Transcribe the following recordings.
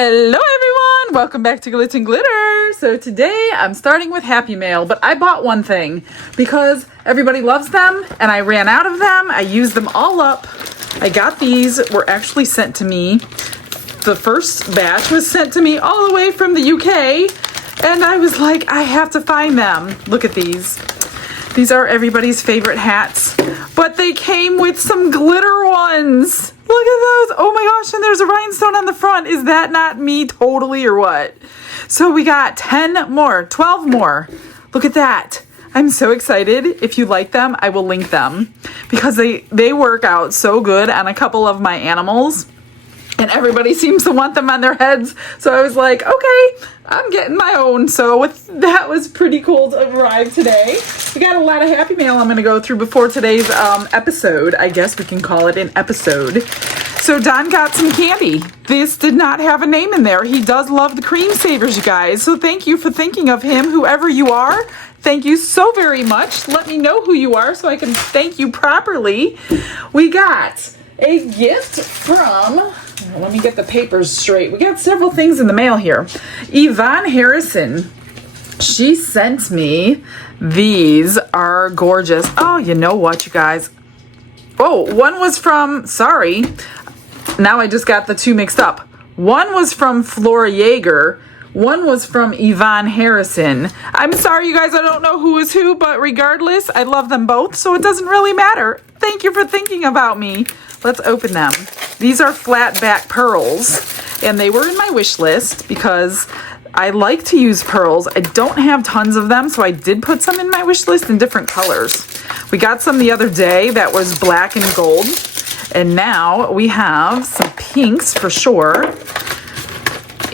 Hello everyone, welcome back to Glitz and Glitter. So today I'm starting with Happy Mail, but I bought one thing because everybody loves them and I ran out of them. I used them all up. I got these, were actually sent to me. The first batch was sent to me all the way from the UK and I was like, I have to find them. Look at these. These are everybody's favorite hats, but they came with some glitter ones. Look at those. Oh my gosh, and there's a rhinestone on the front. Is that not me totally or what? So we got 10 more, 12 more. Look at that. I'm so excited. If you like them, I will link them because they work out so good on a couple of my animals. And everybody seems to want them on their heads. So I was like, okay, I'm getting my own. So that was pretty cool to arrive today. We got a lot of Happy Mail I'm going to go through before today's episode. I guess we can call it an episode. So Don got some candy. This did not have a name in there. He does love the cream savers, you guys. So thank you for thinking of him, whoever you are. Thank you so very much. Let me know who you are so I can thank you properly. We got a gift from... Let me get the papers straight. We got several things in the mail here. Yvonne Harrison. She sent me these. Are gorgeous. Oh, you know what, you guys? Oh, one was from, sorry. Now I just got the two mixed up. One was from Flora Yeager. One was from Yvonne Harrison. I'm sorry, you guys. I don't know who is who, but regardless, I love them both, so it doesn't really matter. Thank you for thinking about me. Let's open them. These are flat back pearls, and they were in my wish list because I like to use pearls. I don't have tons of them, so I did put some in my wish list in different colors. We got some the other day that was black and gold, and now we have some pinks for sure,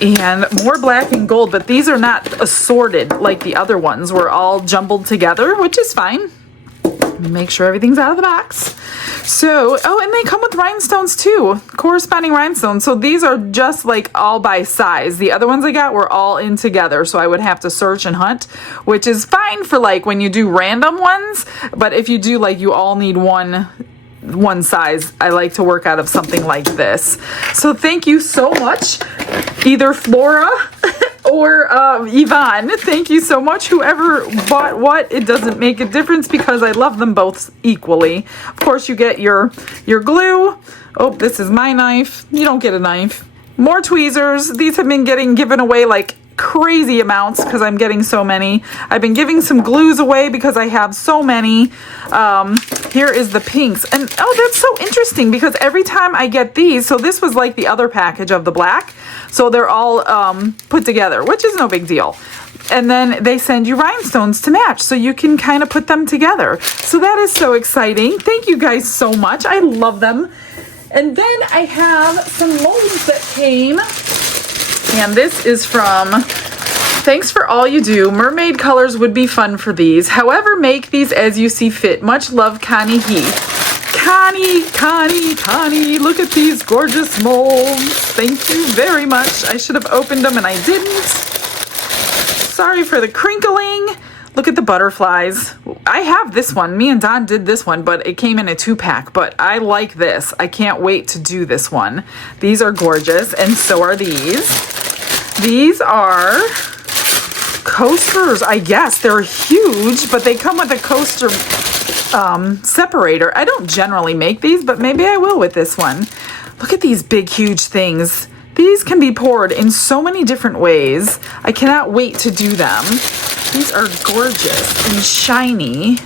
and more black and gold, but these are not assorted like the other ones. We're all jumbled together, which is fine. Make sure everything's out of the box. So, oh, and they come with rhinestones too, corresponding rhinestones. So these are just like all by size. The other ones I got were all in together, so I would have to search and hunt, which is fine for like when you do random ones. But if you do like you all need one size, I like to work out of something like this. So thank you so much, either Flora or Yvonne. Thank you so much. Whoever bought what, it doesn't make a difference because I love them both equally. Of course, you get your glue. Oh, this is my knife. You don't get a knife. More tweezers. These have been getting given away like crazy amounts because I'm getting so many. I've been giving some glues away because I have so many. Here is the pinks, and oh, that's so interesting because every time I get these, so this was like the other package of the black, so they're all put together, which is no big deal. And then they send you rhinestones to match, so you can kind of put them together. So that is so exciting. Thank you guys so much. I love them. And then I have some molds that came. And this is from, thanks for all you do. Mermaid colors would be fun for these. However, make these as you see fit. Much love, Connie Heath. Connie, look at these gorgeous molds. Thank you very much. I should have opened them and I didn't. Sorry for the crinkling. Look at the butterflies. I have this one. Me and Don did this one, but it came in a 2-pack. But I like this. I can't wait to do this one. These are gorgeous, and so are these. These are coasters, I guess. They're huge, but they come with a coaster separator. I don't generally make these, but maybe I will with this one. Look at these big, huge things. These can be poured in so many different ways. I cannot wait to do them. These are gorgeous and shiny,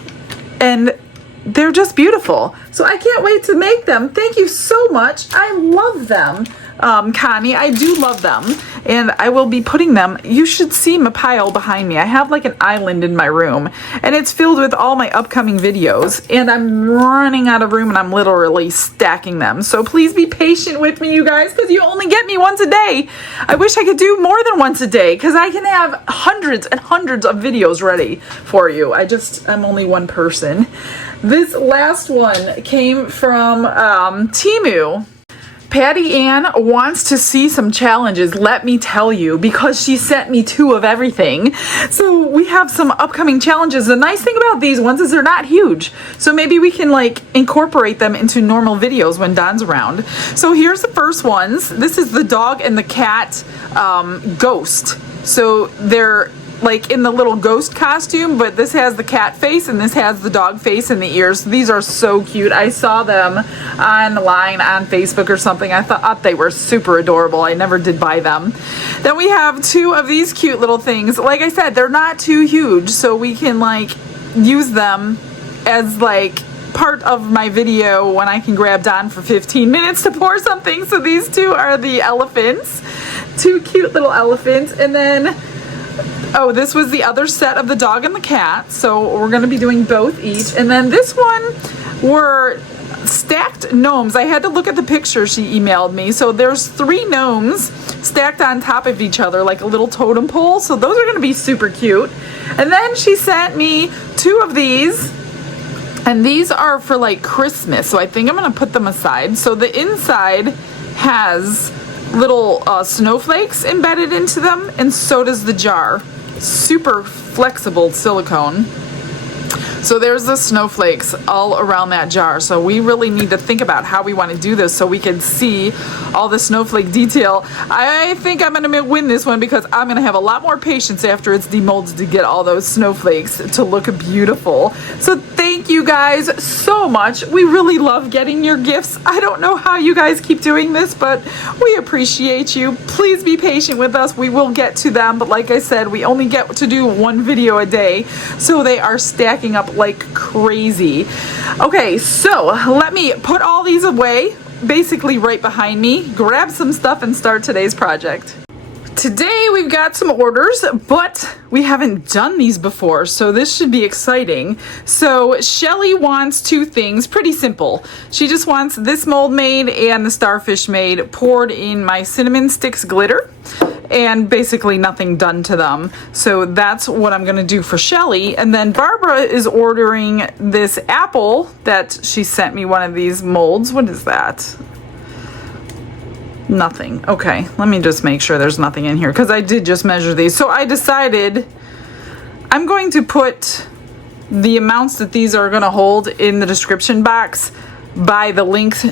and they're just beautiful. So I can't wait to make them. Thank you so much. I love them. Connie, I do love them, and I will be putting them. You should see my pile behind me. I have like an island in my room, and it's filled with all my upcoming videos, and I'm running out of room, and I'm literally stacking them. So please be patient with me, you guys, because you only get me once a day. I wish I could do more than once a day, because I can have hundreds and hundreds of videos ready for you. I'm only one person. This last one came from Temu. Patty Ann wants to see some challenges, let me tell you, because she sent me 2 of everything. So we have some upcoming challenges. The nice thing about these ones is they're not huge. So maybe we can like incorporate them into normal videos when Don's around. So here's the first ones. This is the dog and the cat ghost. So they're like in the little ghost costume, but this has the cat face and this has the dog face and the ears. These are so cute. I saw them online on Facebook or something. I thought they were super adorable. I never did buy them. Then we have 2 of these cute little things. Like I said, they're not too huge, so we can like use them as like part of my video when I can grab Don for 15 minutes to pour something. So these 2 are the elephants. 2 cute little elephants. And then oh, this was the other set of the dog and the cat, so we're going to be doing both each. And then this one were stacked gnomes. I had to look at the picture she emailed me. So there's 3 gnomes stacked on top of each other like a little totem pole. So those are going to be super cute. And then she sent me 2 of these, and these are for like Christmas. So I think I'm going to put them aside. So the inside has little snowflakes embedded into them, and so does the jar. Super flexible silicone. So there's the snowflakes all around that jar. So we really need to think about how we want to do this so we can see all the snowflake detail. I think I'm going to win this one because I'm going to have a lot more patience after it's demolded to get all those snowflakes to look beautiful. So thank you guys so much. We really love getting your gifts. I don't know how you guys keep doing this, but we appreciate you. Please be patient with us. We will get to them. But like I said, we only get to do 1 video a day. So they are stacking up like crazy. Okay, so let me put all these away, basically right behind me, grab some stuff and start today's project. Today we've got some orders, but we haven't done these before, so this should be exciting. So Shelly wants 2 things, pretty simple. She just wants this mold made and the starfish made poured in my cinnamon sticks glitter, and basically nothing done to them. So that's what I'm gonna do for Shelly. And then Barbara is ordering this apple that she sent me, one of these molds. What is that? Nothing. Okay, let me just make sure there's nothing in here because I did just measure these. So I decided I'm going to put the amounts that these are gonna hold in the description box by the links.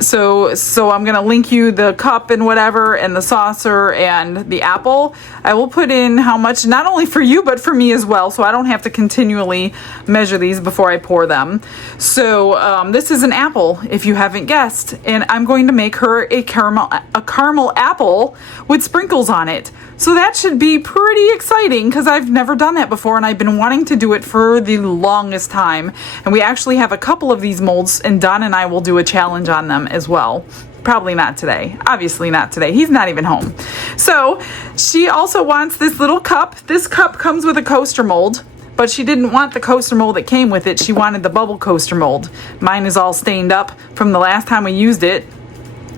So I'm gonna link you the cup and whatever and the saucer and the apple. I will put in how much, not only for you but for me as well, so I don't have to continually measure these before I pour them. So this is an apple, if you haven't guessed, and I'm going to make her a caramel apple with sprinkles on it. So that should be pretty exciting because I've never done that before and I've been wanting to do it for the longest time. And we actually have a couple of these molds, and Don and I will do a challenge on them as well. Probably not today. Obviously not today. He's not even home. So she also wants this little cup. This cup comes with a coaster mold, but she didn't want the coaster mold that came with it. She wanted the bubble coaster mold. Mine is all stained up from the last time we used it.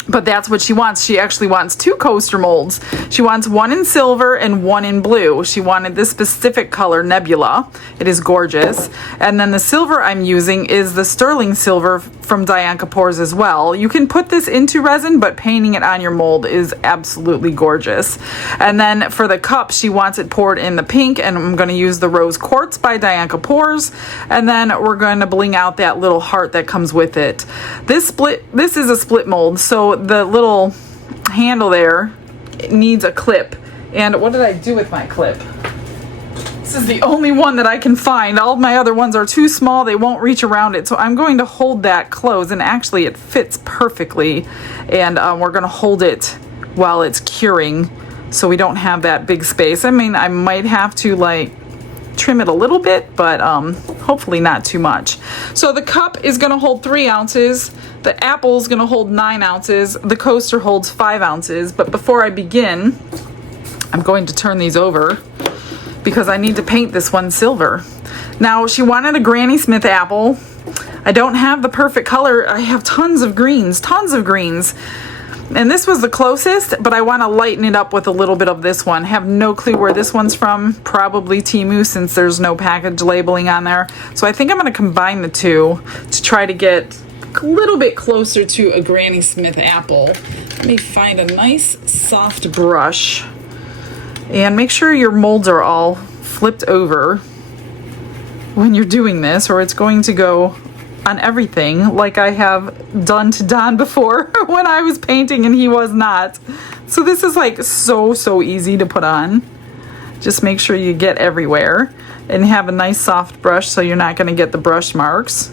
But that's what she wants. She actually wants 2 coaster molds. She wants 1 in silver and 1 in blue. She wanted this specific color, Nebula. It is gorgeous. And then the silver I'm using is the sterling silver from Dianca Pours as well. You can put this into resin, but painting it on your mold is absolutely gorgeous. And then for the cup, she wants it poured in the pink, and I'm going to use the rose quartz by Dianca Pours. And then we're going to bling out that little heart that comes with it. This is a split mold, so the little handle there needs a clip. And what did I do with my clip? This is the only one that I can find. All of my other ones are too small. They won't reach around it. So I'm going to hold that closed, and actually it fits perfectly. And we're going to hold it while it's curing so we don't have that big space. I mean, I might have to like trim it a little bit, but hopefully not too much. So the cup is going to hold 3 ounces. The apple is going to hold 9 ounces. The coaster holds 5 ounces. But before I begin, I'm going to turn these over because I need to paint this one silver. Now, she wanted a Granny Smith apple. I don't have the perfect color. I have tons of greens. And this was the closest, but I want to lighten it up with a little bit of this one. Have no clue where this one's from. Probably Temu, since there's no package labeling on there. So I think I'm going to combine the 2 to try to get little bit closer to a Granny Smith apple. Let me find a nice soft brush. And make sure your molds are all flipped over when you're doing this, or it's going to go on everything like I have done to Don before when I was painting and he was not. So this is like so easy to put on. Just make sure you get everywhere and have a nice soft brush so you're not going to get the brush marks.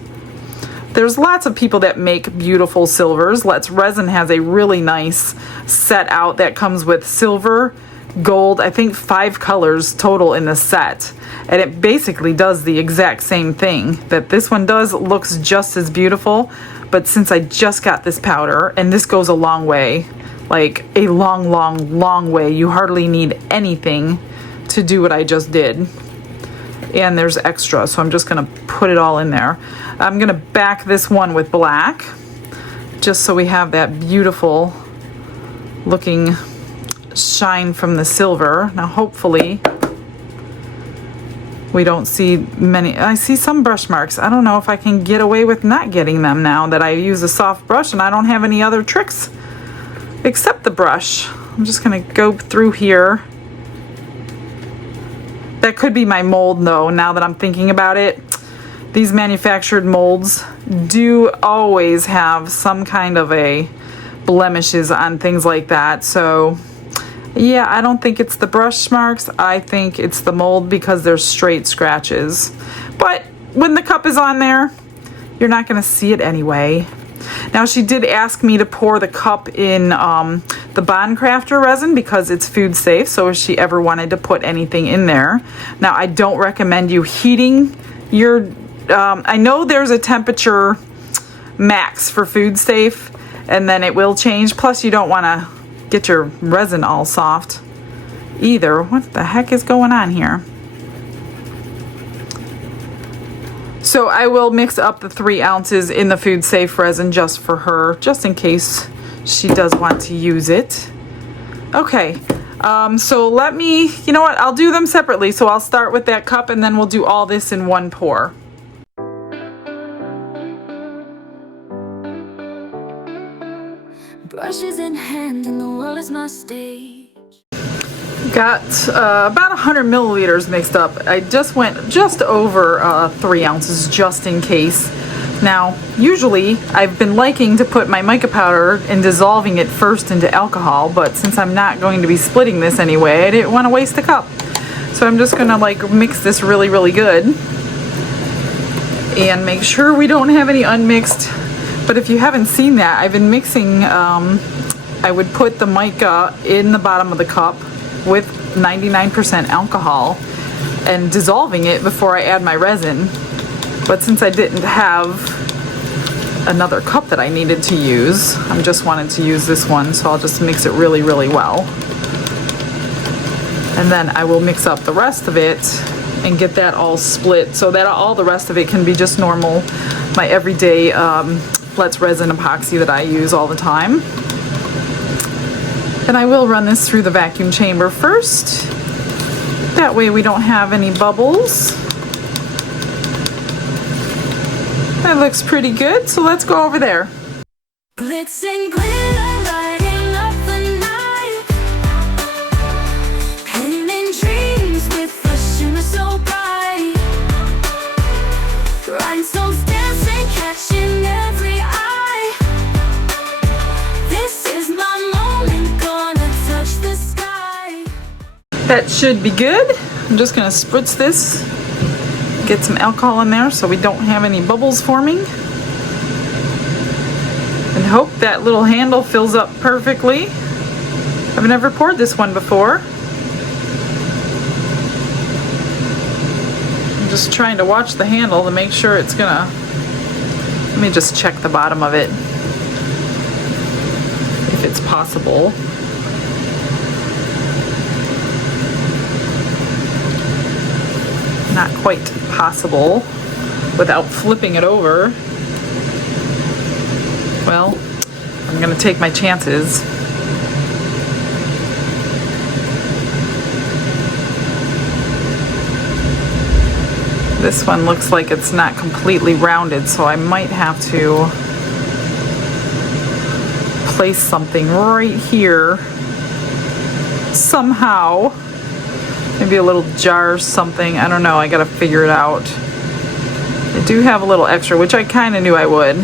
There's lots of people that make beautiful silvers. Let's Resin has a really nice set out that comes with silver, gold, I think 5 colors total in the set. And it basically does the exact same thing that this one does. It looks just as beautiful, but since I just got this powder, and this goes a long way, like a long way. You hardly need anything to do what I just did. And there's extra, so I'm just gonna put it all in there. I'm gonna back this one with black, just so we have that beautiful looking shine from the silver. Now hopefully we don't see many. I see some brush marks. I don't know if I can get away with not getting them now that I use a soft brush and I don't have any other tricks except the brush. I'm just gonna go through here. That could be my mold though, now that I'm thinking about it. These manufactured molds do always have some kind of a blemishes on things like that. So yeah, I don't think it's the brush marks. I think it's the mold because there's straight scratches. But when the cup is on there, you're not gonna see it anyway. Now she did ask me to pour the cup in the Bond Craftor resin because it's food safe, so if she ever wanted to put anything in there. Now I don't recommend you heating your, I know there's a temperature max for food safe and then it will change, plus you don't want to get your resin all soft either. What the heck is going on here? So I will mix up the 3 ounces in the food safe resin just for her, just in case she does want to use it. Okay, so let me, you know what, I'll do them separately. So I'll start with that cup and then we'll do all this in one pour. Brushes in hand and the world is my stage. Got about 100 milliliters mixed up. I just went just over 3 ounces just in case. Now, usually I've been liking to put my mica powder and dissolving it first into alcohol, but since I'm not going to be splitting this anyway, I didn't want to waste a cup. So I'm just gonna like mix this really good and make sure we don't have any unmixed. But if you haven't seen that, I've been mixing, I would put the mica in the bottom of the cup with 99% alcohol and dissolving it before I add my resin. But since I didn't have another cup that I needed to use, I just wanted to use this one, so I'll just mix it really well. And then I will mix up the rest of it and get that all split so that all the rest of it can be just normal, my everyday Let's Resin epoxy that I use all the time. And I will run this through the vacuum chamber first. That way we don't have any bubbles. That looks pretty good, so let's go over there. Glitz and glitter lighting up the night, painting dreams with a shimmer so bright, rhinestones dancing, catching every eye. This is my moment, gonna touch the sky. That should be good. I'm just gonna spritz this, get some alcohol in there so we don't have any bubbles forming. And hope that little handle fills up perfectly. I've never poured this one before. I'm just trying to watch the handle to make sure it's gonna, let me just check the bottom of it if it's possible. Not quite possible without flipping it over. Well, I'm gonna take my chances. This one looks like it's not completely rounded, so I might have to place something right here somehow. Maybe a little jar or something. I don't know. I gotta figure it out. I do have a little extra, which I kind of knew I would.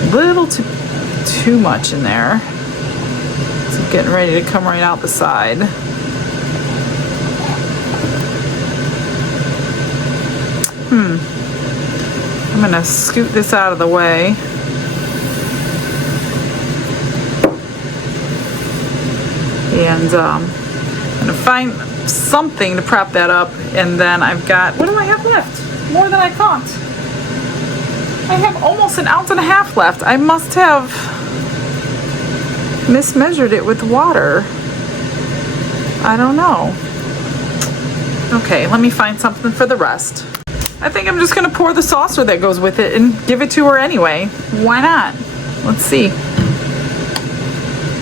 A little too much in there. So I'm getting ready to come right out the side. I'm gonna scoot this out of the way. And I'm gonna find something to prop that up, and then I've got, what do I have left? More than I thought. I have almost 1.5 ounces left. I must have mismeasured it with water. I don't know. Okay, let me find something for the rest. I think I'm just gonna pour the saucer that goes with it and give it to her anyway. Why not? Let's see.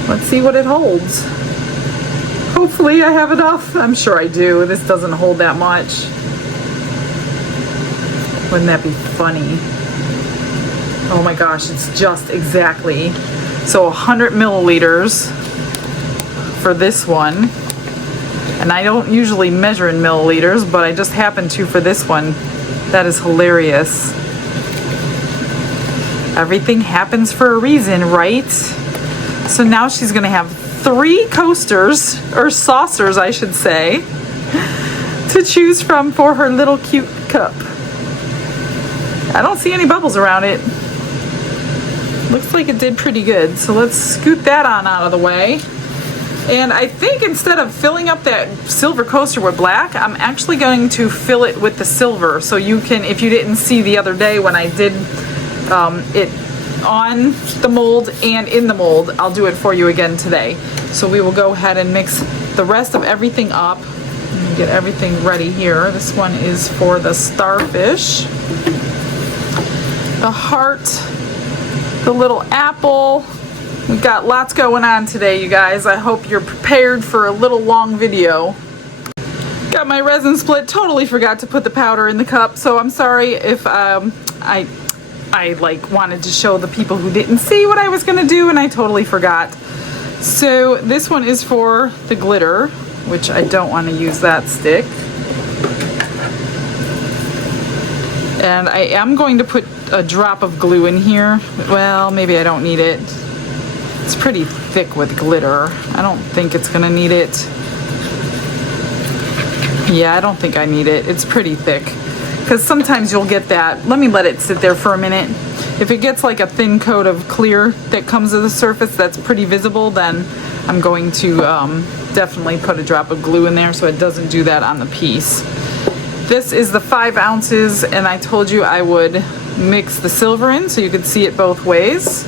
Let's see what it holds. Hopefully I have enough. I'm sure I do. This doesn't hold that much. Wouldn't that be funny? Oh my gosh, it's just exactly. So 100 milliliters for this one. And I don't usually measure in milliliters, but I just happen to for this one. That is hilarious. Everything happens for a reason, right? So now she's gonna have 3 coasters, or saucers I should say, to choose from for her little cute cup. I don't see any bubbles around it. Looks like it did pretty good. So let's scoot that on out of the way. And I think instead of filling up that silver coaster with black, I'm actually going to fill it with the silver. So you can, if you didn't see the other day when I did it on the mold and in the mold, I'll do it for you again today. So we will go ahead and mix the rest of everything up and get everything ready here. This one is for the starfish, the heart, the little apple. We've got lots going on today, you guys. I hope you're prepared for a little long video. Got my resin split. Totally forgot to put the powder in the cup, so I'm sorry if I like wanted to show the people who didn't see what I was gonna do and I totally forgot. So this one is for the glitter, which I don't want to use that stick. And I am going to put a drop of glue in here. Well, maybe I don't need it. It's pretty thick with glitter. I don't think it's gonna need it. Yeah, I don't think I need it. It's pretty thick. Because sometimes you'll get that. Let me let it sit there for a minute. If it gets like a thin coat of clear that comes to the surface that's pretty visible, then I'm going to definitely put a drop of glue in there so it doesn't do that on the piece. This is the 5 ounces, and I told you I would mix the silver in so you could see it both ways.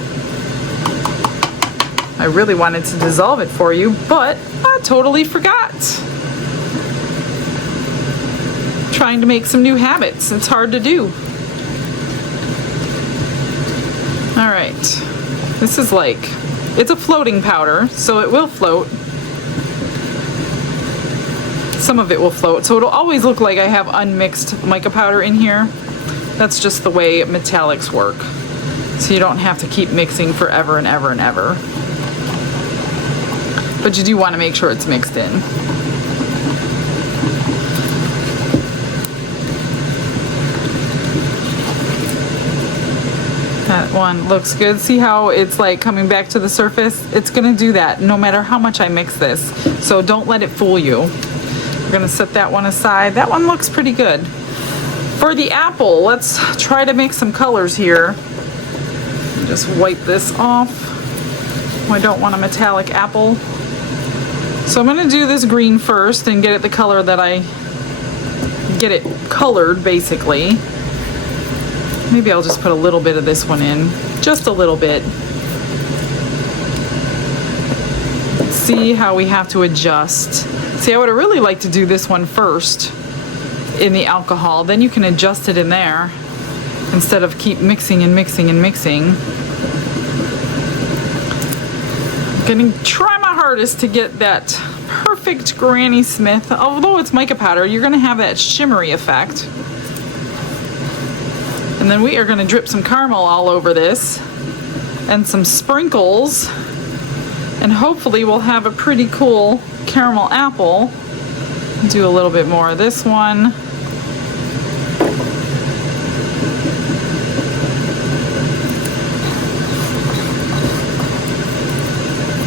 I really wanted to dissolve it for you, but I totally forgot. Trying to make some new habits. It's hard to do. All right. This is like, it's a floating powder, so it will float. Some of it will float, so it'll always look like I have unmixed mica powder in here. That's just the way metallics work. So you don't have to keep mixing forever and ever and ever. But you do want to make sure it's mixed in. That one looks good. See how it's like coming back to the surface? It's gonna do that no matter how much I mix this. So don't let it fool you. We're gonna set that one aside. That one looks pretty good. For the apple, let's try to make some colors here. Just wipe this off. I don't want a metallic apple. So I'm gonna do this green first and get it the color that I get it colored, basically. Maybe I'll just put a little bit of this one in, just a little bit. See how we have to adjust. See, I would really like to do this one first in the alcohol, then you can adjust it in there instead of keep mixing and mixing and mixing. I'm gonna try my hardest to get that perfect Granny Smith. Although it's mica powder, you're gonna have that shimmery effect. And then we are going to drip some caramel all over this and some sprinkles. And hopefully we'll have a pretty cool caramel apple. Do a little bit more of this one.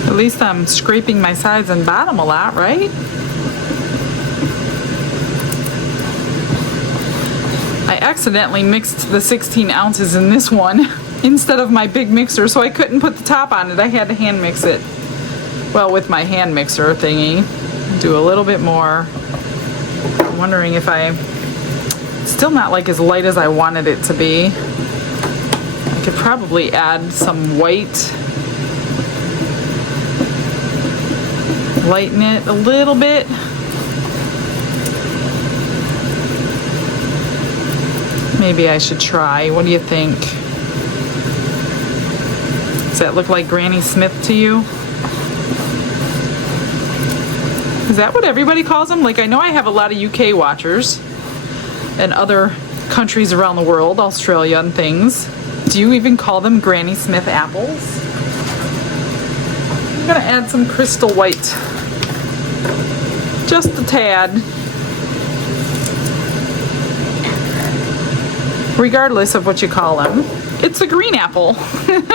At least I'm scraping my sides and bottom a lot, right? I accidentally mixed the 16 ounces in this one instead of my big mixer, so I couldn't put the top on it. I had to hand mix it. Well, with my hand mixer thingy. Do a little bit more. I'm wondering if it's still not like as light as I wanted it to be. I could probably add some white. Lighten it a little bit. Maybe I should try. What do you think? Does that look like Granny Smith to you? Is that what everybody calls them? Like, I know I have a lot of UK watchers and other countries around the world, Australia and things. Do you even call them Granny Smith apples? I'm gonna add some crystal white. Just a tad. Regardless of what you call them, it's a green apple. I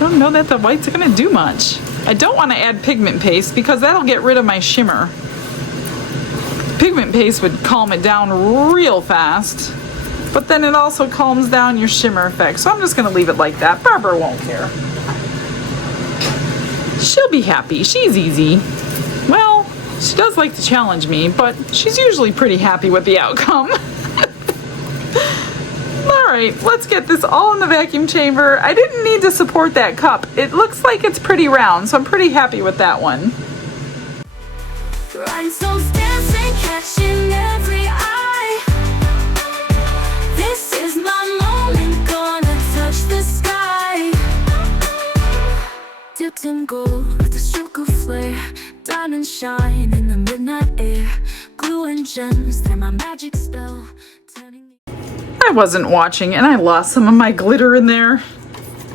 don't know that the white's gonna do much. I don't want to add pigment paste because that'll get rid of my shimmer. Pigment paste would calm it down real fast, but then it also calms down your shimmer effect. So I'm just gonna leave it like that. Barbara won't care. She'll be happy. She's easy. Well, she does like to challenge me, but she's usually pretty happy with the outcome. Alright, let's get this all in the vacuum chamber. I didn't need to support that cup. It looks like it's pretty round, so I'm pretty happy with that one. Rhinestones dancing, catching every eye. This is my moment, gonna touch the sky. Dipped in gold with a stroke of flare. Diamonds shine in the midnight air. Glue and gems, they're my magic spell. I wasn't watching and I lost some of my glitter in there.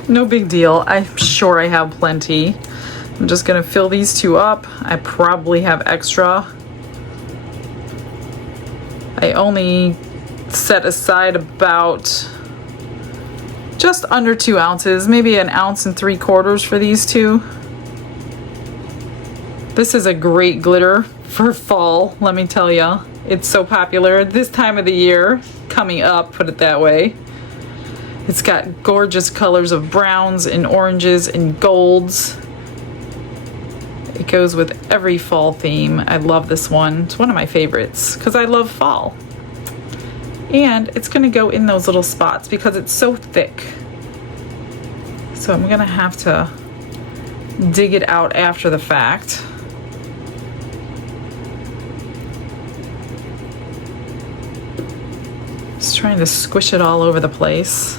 No big deal. I'm sure I have plenty. I'm just gonna fill these two up. I probably have extra. I only set aside about just under 2 ounces, maybe 1 3/4 ounces for these two. This is a great glitter for fall, let me tell you. It's so popular this time of the year, coming up, put it that way. It's got gorgeous colors of browns and oranges and golds. It goes with every fall theme. I love this one. It's one of my favorites because I love fall. And it's gonna go in those little spots because it's so thick. So I'm gonna have to dig it out after the fact. Just trying to squish it all over the place.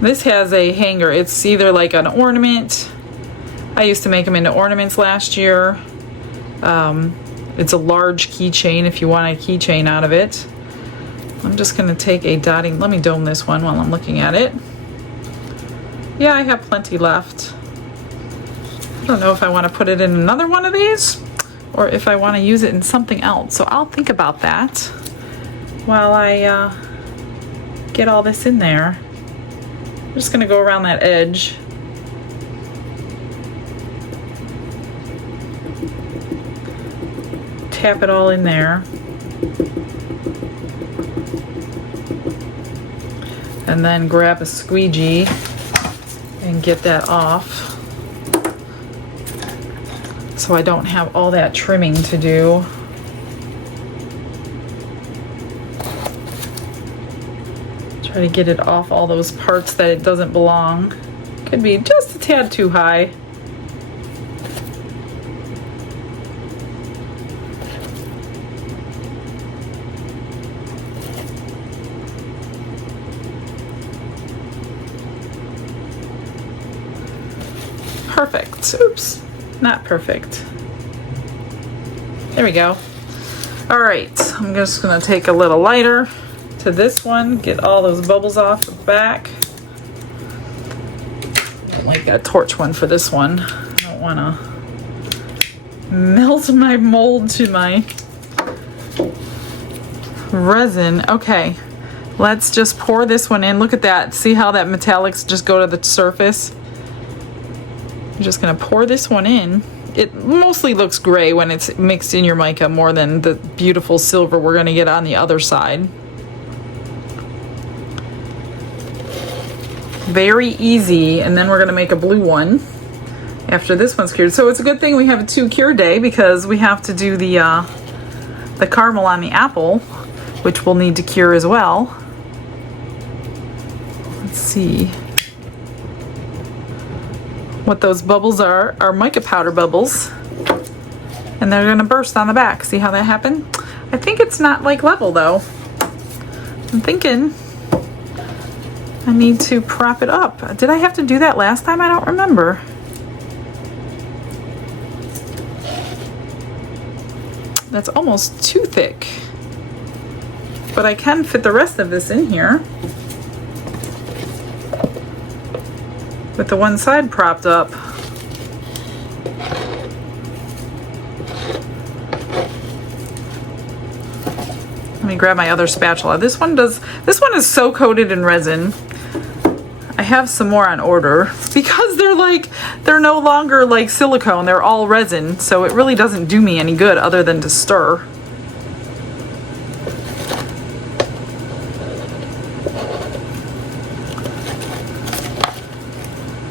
This has a hanger. It's either like an ornament. I used to make them into ornaments last year. It's a large keychain if you want a keychain out of it. I'm just gonna take a dotting, let me dome this one while I'm looking at it. Yeah, I have plenty left. I don't know if I want to put it in another one of these or if I want to use it in something else. So I'll think about that while I get all this in there. I'm just gonna go around that edge. Tap it all in there. And then grab a squeegee and get that off. So I don't have all that trimming to do. Try to get it off all those parts that it doesn't belong. Could be just a tad too high. Perfect. Oops, not perfect. There we go. All right, I'm just gonna take a little lighter to this one, get all those bubbles off the back. I don't like that torch one for this one. I don't wanna melt my mold to my resin. Okay, let's just pour this one in. Look at that. See how that metallics just go to the surface? I'm just gonna pour this one in. It mostly looks gray when it's mixed in your mica more than the beautiful silver we're gonna get on the other side. Very easy, and then we're gonna make a blue one after this one's cured. So it's a good thing we have a 2 cure day because we have to do the caramel on the apple, which we'll need to cure as well. Let's see. What those bubbles are mica powder bubbles, and they're gonna burst on the back. See how that happened? I think it's not like level though. I'm thinking I need to prop it up. Did I have to do that last time? I don't remember. That's almost too thick, but I can fit the rest of this in here with the one side propped up. Let me grab my other spatula. This one is so coated in resin. I have some more on order because they're no longer like silicone, they're all resin, so it really doesn't do me any good other than to stir.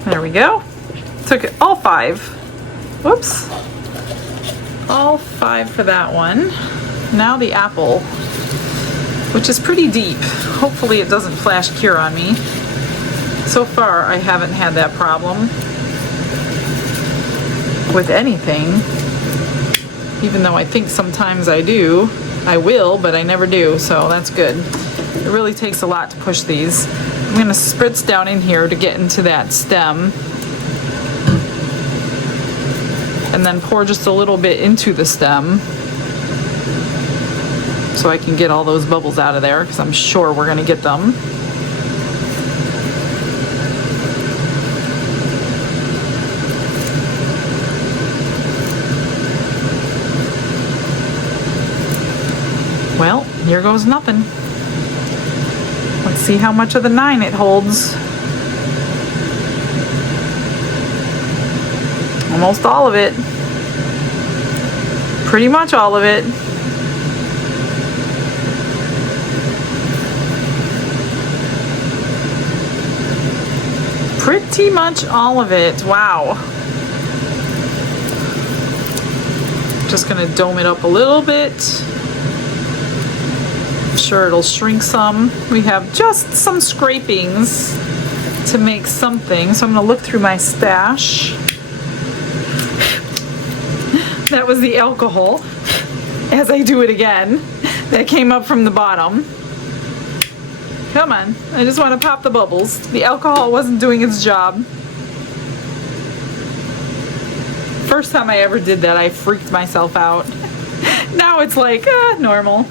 There we go. Took it all 5. Whoops. All 5 for that one. Now the apple, which is pretty deep. Hopefully it doesn't flash cure on me. So far I haven't had that problem with anything, even though I think sometimes I do. I will, but I never do, so that's good. It really takes a lot to push these. I'm going to spritz down in here to get into that stem, and then pour just a little bit into the stem so I can get all those bubbles out of there, because I'm sure we're going to get them. Well, here goes nothing. Let's see how much of the 9 it holds. Almost all of it. Pretty much all of it. Pretty much all of it. Wow. Just gonna dome it up a little bit. Sure, it'll shrink some. We have just some scrapings to make something, so I'm gonna look through my stash. That was the alcohol, as I do it again, that came up from the bottom. Come on, I just want to pop the bubbles. The alcohol wasn't doing its job. First time I ever did that, I freaked myself out. Now it's like, normal.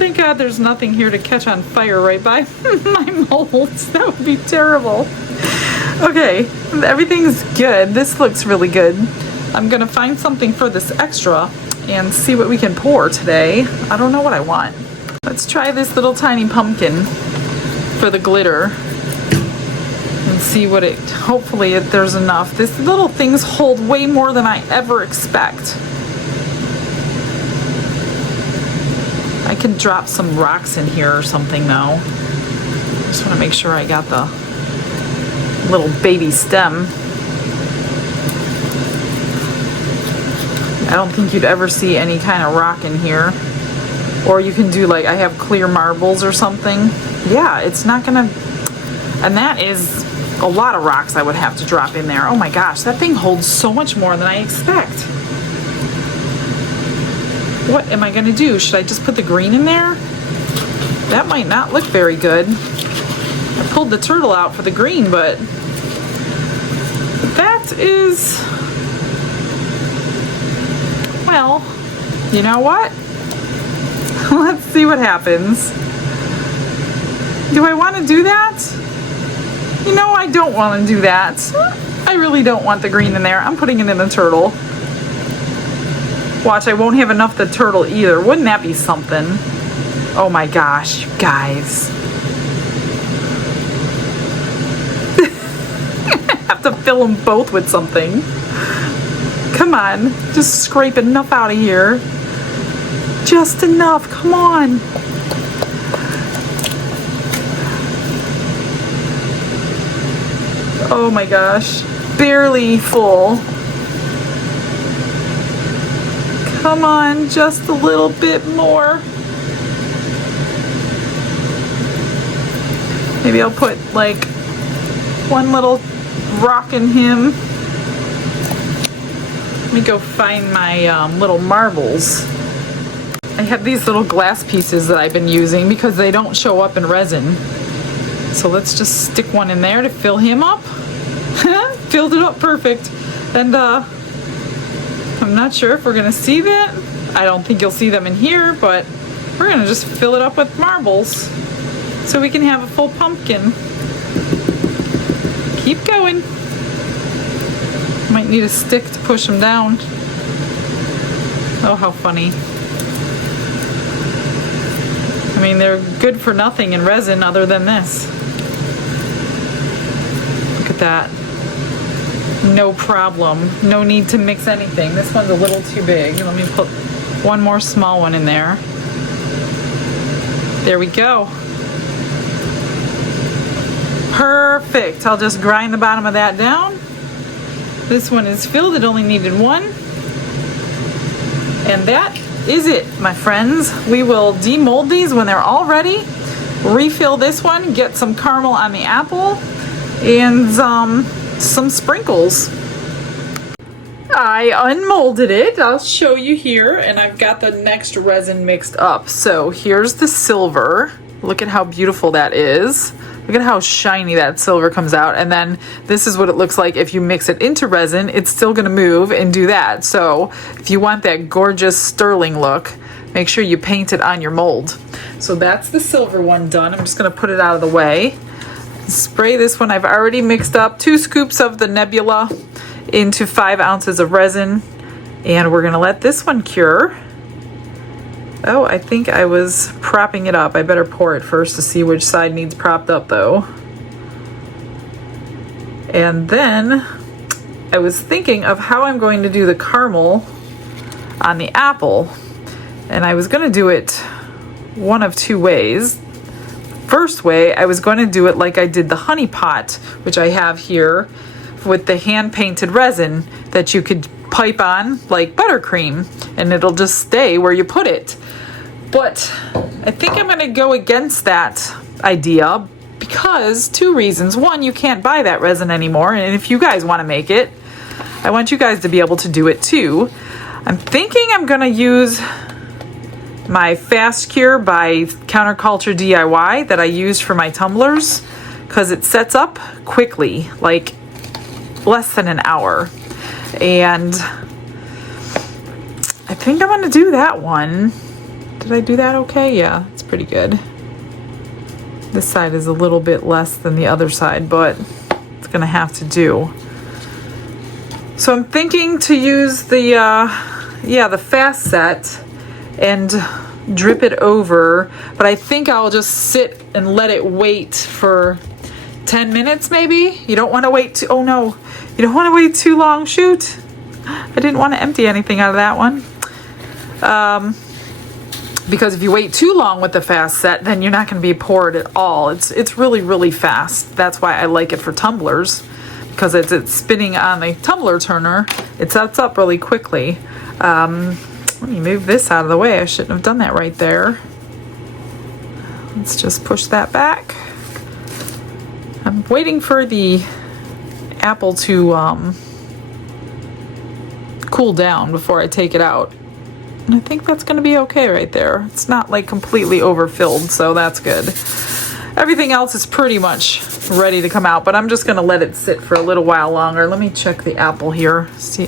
Thank God there's nothing here to catch on fire right by my molds. That would be terrible. Okay, everything's good. This looks really good. I'm gonna find something for this extra and see what we can pour today. I don't know what I want. Let's try this little tiny pumpkin for the glitter and see what it, hopefully there's enough. These little things hold way more than I ever expect. I can drop some rocks in here or something though. Just want to make sure I got the little baby stem. I don't think you'd ever see any kind of rock in here. Or you can do like, I have clear marbles or something. Yeah, it's not gonna, and that is a lot of rocks I would have to drop in there. Oh my gosh, that thing holds so much more than I expect. What am I gonna do? Should I just put the green in there? That might not look very good. I pulled the turtle out for the green, but that is, Well, you know what? Let's see what happens. Do I want to do that? You know, I don't want to do that. I really don't want the green in there. I'm putting it in the turtle. Watch, I won't have enough the turtle either. Wouldn't that be something? Oh my gosh, you guys. I have to fill them both with something. Come on, just scrape enough out of here. Just enough, come on. Oh my gosh, barely full. Come on, just a little bit more. Maybe I'll put like one little rock in him. Let me go find my little marbles. I have these little glass pieces that I've been using because they don't show up in resin. So let's just stick one in there to fill him up. Filled it up perfect. And I'm not sure if we're gonna see that. I don't think you'll see them in here, but we're gonna just fill it up with marbles so we can have a full pumpkin. Keep going. Might need a stick to push them down. Oh, how funny. I mean, they're good for nothing in resin other than this. Look at that. No problem. No need to mix anything. This one's a little too big. Let me put one more small one in there. There we go. Perfect. I'll just grind the bottom of that down. This one is filled. It only needed one. And that is it, my friends. We will demold these when they're all ready. Refill this one. Get some caramel on the apple. And some sprinkles. I unmolded it. I'll show you here, and I've got the next resin mixed up. So here's the silver. Look at how beautiful that is. Look at how shiny that silver comes out. And then this is what it looks like if you mix it into resin. It's still gonna move and do that. So if you want that gorgeous sterling look, make sure you paint it on your mold. So that's the silver one done. I'm just gonna put it out of the way. Spray this one. I've already mixed up 2 scoops of the Nebula into 5 ounces of resin, and we're gonna let this one cure. Oh, I think I was propping it up. I better pour it first to see which side needs propped up though. And then I was thinking of how I'm going to do the caramel on the apple, and I was gonna do it one of 2 ways. First way, I was going to do it like I did the honey pot, which I have here with the hand painted resin that you could pipe on like buttercream, and it'll just stay where you put it. But I think I'm going to go against that idea because 2 reasons. One, you can't buy that resin anymore, and if you guys want to make it, I want you guys to be able to do it too. I'm thinking I'm going to use my Fast Cure by Counterculture DIY that I use for my tumblers because it sets up quickly, like less than an hour. And I think I'm going to do that one. Did I do that okay? Yeah, it's pretty good. This side is a little bit less than the other side, but it's going to have to do. So I'm thinking to use the fast set and drip it over, but I think I'll just sit and let it wait for 10 minutes maybe. You don't want to wait oh no, you don't want to wait too long. Shoot, I didn't want to empty anything out of that one. Because if you wait too long with the fast set, then you're not going to be poured at all. It's really, really fast. That's why I like it for tumblers, because it's spinning on the tumbler turner. It sets up really quickly. Let me move this out of the way. I shouldn't have done that right there. Let's just push that back. I'm waiting for the apple to cool down before I take it out. And I think that's going to be okay right there. It's not like completely overfilled, so that's good. Everything else is pretty much ready to come out, but I'm just going to let it sit for a little while longer. Let me check the apple here. See,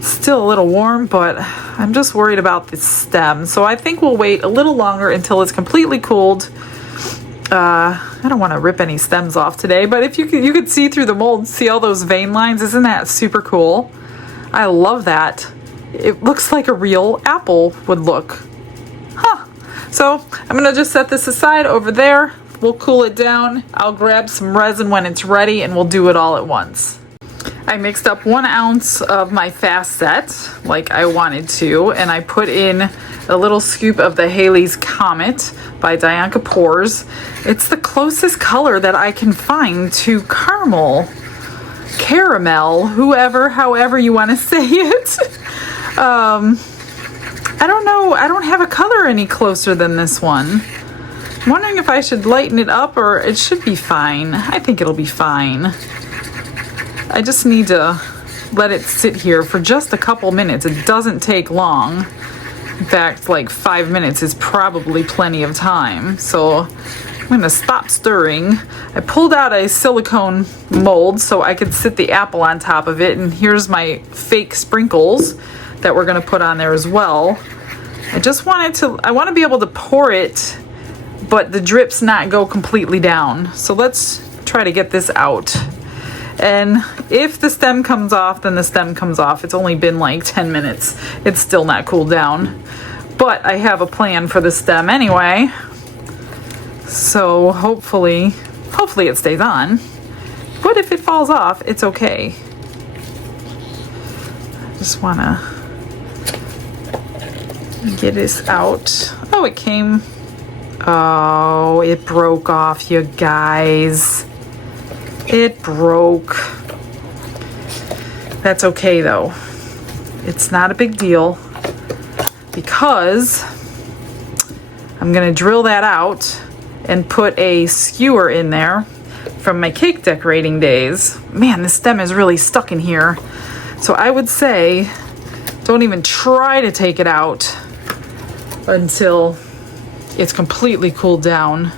Still a little warm, but I'm just worried about the stem. So I think we'll wait a little longer until it's completely cooled. I don't want to rip any stems off today, but if you could see through the mold, see all those vein lines. Isn't that super cool? I love that. It looks like a real apple would look. Huh. So I'm gonna just set this aside over there. We'll cool it down. I'll grab some resin when it's ready and we'll do it all at once. I mixed up 1 ounce of my fast set like I wanted to, and I put in a little scoop of the Halley's Comet by Dianca Pours. It's the closest color that I can find to caramel, however you want to say it. I don't know. I don't have a color any closer than this one. I'm wondering if I should lighten it up, or it should be fine. I think it'll be fine. I just need to let it sit here for just a couple minutes. It doesn't take long. In fact, like 5 minutes is probably plenty of time. So I'm gonna stop stirring. I pulled out a silicone mold so I could sit the apple on top of it. And here's my fake sprinkles that we're gonna put on there as well. I want to be able to pour it, but the drips not go completely down. So let's try to get this out. And if the stem comes off, then the stem comes off. It's only been like 10 minutes. It's still not cooled down. But I have a plan for the stem anyway. So hopefully it stays on. But if it falls off, it's okay. I just want to get this out. Oh, it came. Oh, it broke off, you guys. It broke. That's okay though. It's not a big deal because I'm gonna drill that out and put a skewer in there from my cake decorating days. Man, this stem is really stuck in here. So I would say don't even try to take it out until it's completely cooled down.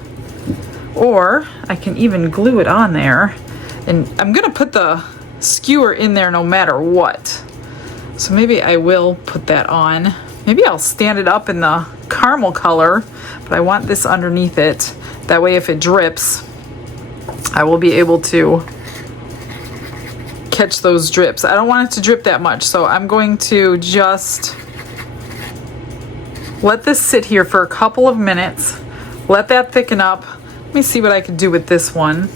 Or I can even glue it on there. And I'm gonna put the skewer in there no matter what. So maybe I will put that on. Maybe I'll stand it up in the caramel color, but I want this underneath it. That way if it drips, I will be able to catch those drips. I don't want it to drip that much, so I'm going to just let this sit here for a couple of minutes. Let that thicken up. Let me see what I can do with this one.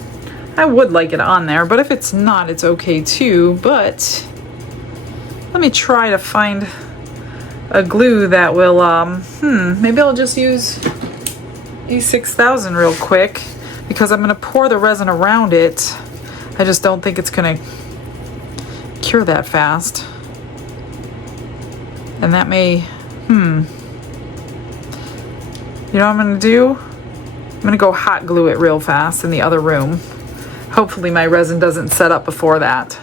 I would like it on there, but if it's not, it's okay too. But let me try to find a glue that will, maybe I'll just use E6000 real quick because I'm gonna pour the resin around it. I just don't think it's gonna cure that fast. And that may, you know what I'm gonna do? I'm gonna go hot glue it real fast in the other room. Hopefully my resin doesn't set up before that.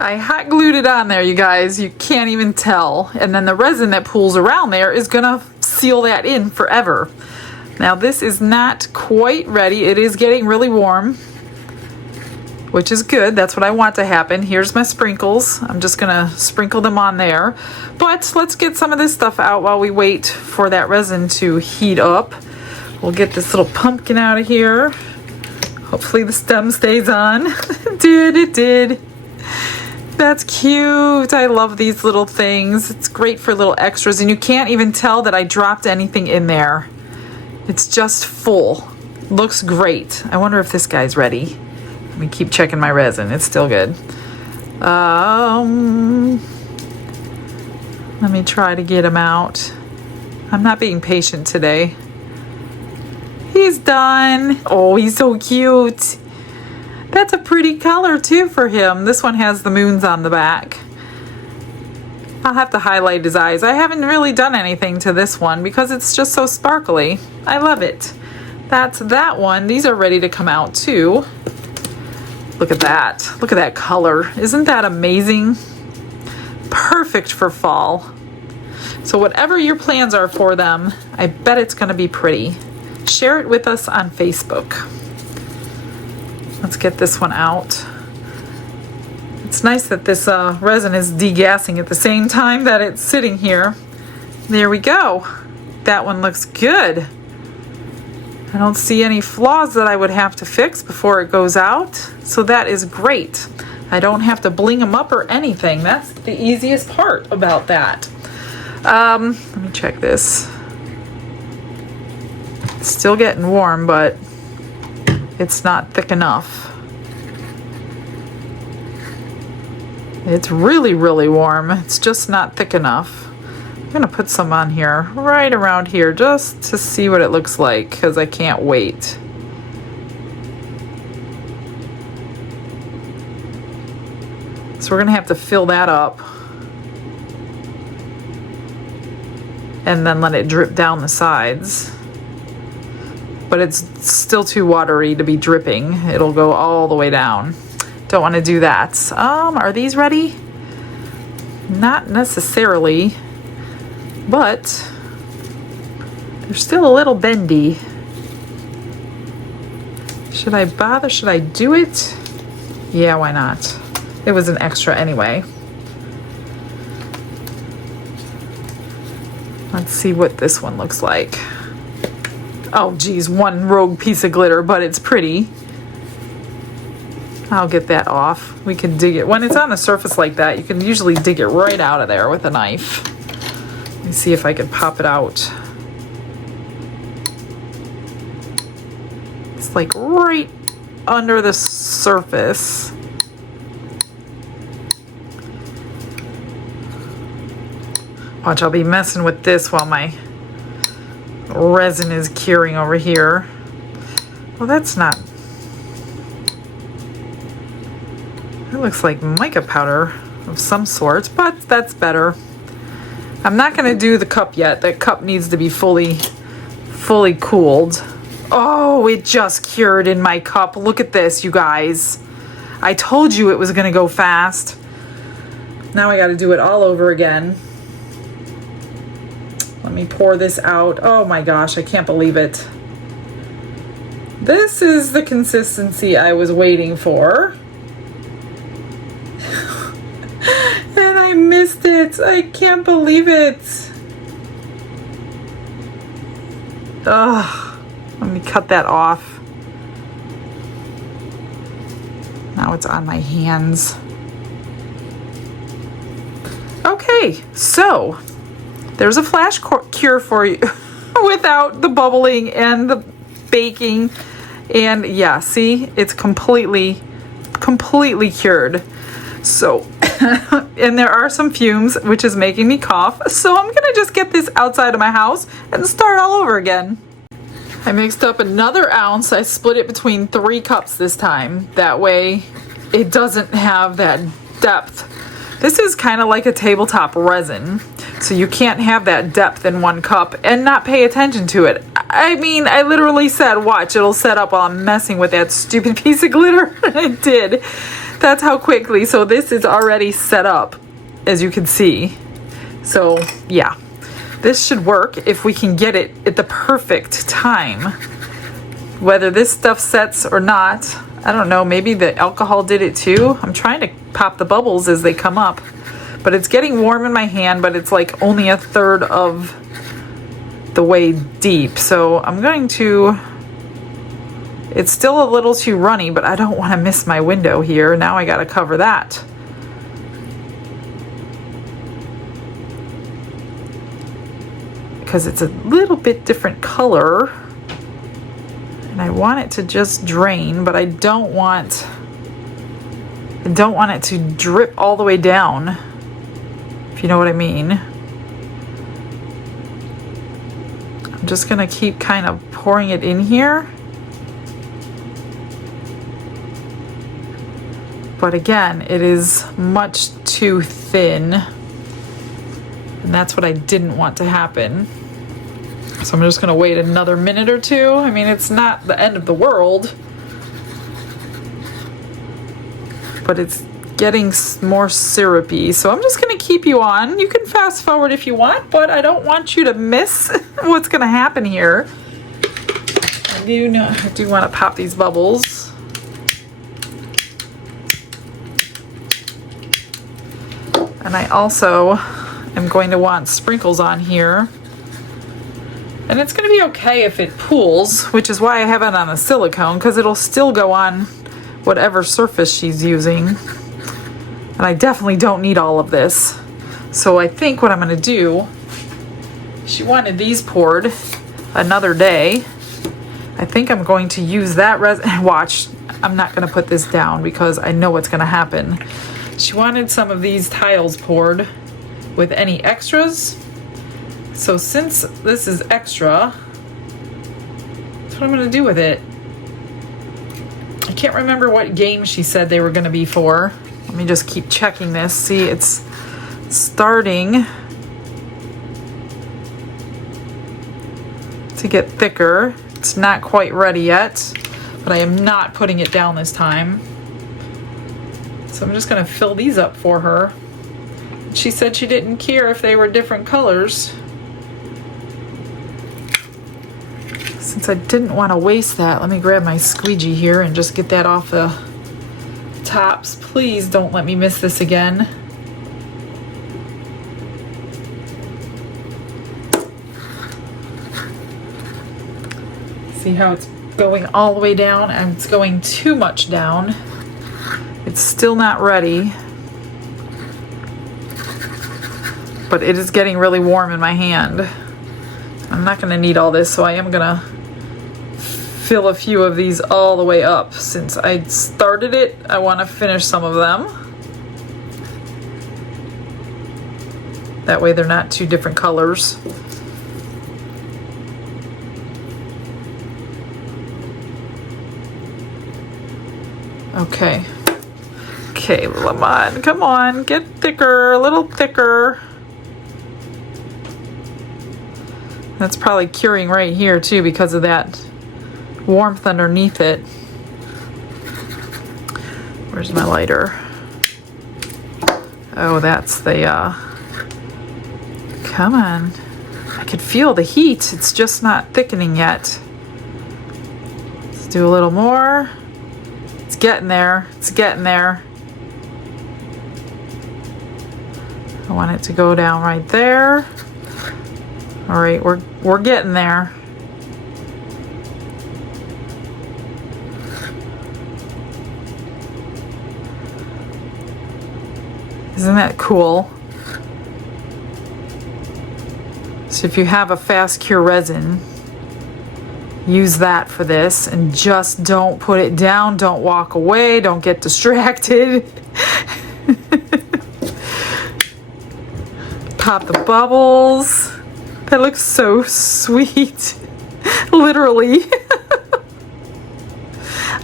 I hot glued it on there, you guys. You can't even tell. And then the resin that pools around there is gonna seal that in forever. Now this is not quite ready. It is getting really warm, which is good. That's what I want to happen. Here's my sprinkles. I'm just gonna sprinkle them on there. But let's get some of this stuff out while we wait for that resin to heat up. We'll get this little pumpkin out of here. Hopefully the stem stays on. It did. That's cute. I love these little things. It's great for little extras, and you can't even tell that I dropped anything in there. It's just full. Looks great. I wonder if this guy's ready. Let me keep checking my resin. It's still good. Let me try to get him out. I'm not being patient today. He's done. Oh, he's so cute. That's a pretty color too for him. This one has the moons on the back. I'll have to highlight his eyes. I haven't really done anything to this one because it's just so sparkly. I love it. That's that one. These are ready to come out too. Look at that. Look at that color. Isn't that amazing? Perfect for fall. So whatever your plans are for them, I bet it's going to be pretty. Share it with us on Facebook. Let's get this one out. It's nice that this resin is degassing at the same time that it's sitting here. There we go. That one looks good. I don't see any flaws that I would have to fix before it goes out. So that is great. I don't have to bling them up or anything. That's the easiest part about that. Let me check this. It's still getting warm, but it's not thick enough. It's really, really warm. It's just not thick enough. I'm gonna put some on here, right around here, just to see what it looks like, because I can't wait. So we're gonna have to fill that up and then let it drip down the sides. But it's still too watery to be dripping. It'll go all the way down. Don't want to do that. Are these ready? Not necessarily, but they're still a little bendy. Should I bother? Should I do it? Yeah, why not? It was an extra anyway. Let's see what this one looks like. Oh geez, one rogue piece of glitter, but it's pretty. I'll get that off. We can dig it. When it's on a surface like that, you can usually dig it right out of there with a knife. Let me see if I can pop it out. It's like right under the surface. Watch, I'll be messing with this while my resin is curing over here. Well, that's not... It looks like mica powder of some sort, but that's better. I'm not going to do the cup yet. That cup needs to be fully cooled. Oh, it just cured in my cup. Look at this, you guys. I told you it was going to go fast. Now I got to do it all over again. Let me pour this out. Oh my gosh, I can't believe it. This is the consistency I was waiting for. And I missed it. I can't believe it. Ugh. Let me cut that off. Now it's on my hands. Okay, so there's a flash cure for you without the bubbling and the baking. And yeah, see, it's completely cured. So, and there are some fumes, which is making me cough. So I'm gonna just get this outside of my house and start all over again. I mixed up another ounce. I split it between 3 cups this time. That way it doesn't have that depth. This is kind of like a tabletop resin. So you can't have that depth in 1 cup and not pay attention to it. I mean, I literally said, watch, it'll set up while I'm messing with that stupid piece of glitter. It did. That's how quickly. So this is already set up, as you can see. So yeah, this should work if we can get it at the perfect time. Whether this stuff sets or not, I don't know. Maybe the alcohol did it too. I'm trying to pop the bubbles as they come up. But it's getting warm in my hand, but it's like only 1/3 of the way deep. So I'm going to... It's still a little too runny, but I don't want to miss my window here. Now I got to cover that. Because it's a little bit different color. And I want it to just drain, but I don't want it to drip all the way down. If you know what I mean. I'm just going to keep kind of pouring it in here. But again, it is much too thin. And that's what I didn't want to happen. So I'm just going to wait another minute or two. I mean, it's not the end of the world. But it's getting more syrupy. So I'm just going to keep you on. You can fast forward if you want, but I don't want you to miss what's going to happen here. I do want to pop these bubbles. And I also am going to want sprinkles on here. And it's going to be okay if it pools, which is why I have it on a silicone, because it'll still go on whatever surface she's using. And I definitely don't need all of this. So I think what I'm going to do, she wanted these poured another day. I think I'm going to use that resin. Watch, I'm not going to put this down because I know what's going to happen. She wanted some of these tiles poured with any extras. So since this is extra, that's what I'm going to do with it. I can't remember what game she said they were going to be for. Let me just keep checking this. See, it's starting to get thicker. It's not quite ready yet, but I am not putting it down this time. So I'm just going to fill these up for her. She said she didn't care if they were different colors. Since I didn't want to waste that, let me grab my squeegee here and just get that off the tops. Please don't let me miss this again. See how it's going all the way down, and it's going too much down. It's still not ready, but it is getting really warm in my hand. I'm not going to need all this, so I am going to fill a few of these all the way up. Since I started it, I want to finish some of them. That way they're not two different colors. Okay. Okay, Lemon, come on, get thicker, a little thicker. That's probably curing right here too because of that warmth underneath it. Where's my lighter? Oh, that's the, come on. I could feel the heat. It's just not thickening yet. Let's do a little more. It's getting there. It's getting there. I want it to go down right there. All right, we're getting there. Isn't that cool? So if you have a fast cure resin, use that for this, and just don't put it down, don't walk away, don't get distracted. Pop the bubbles. That looks so sweet. Literally.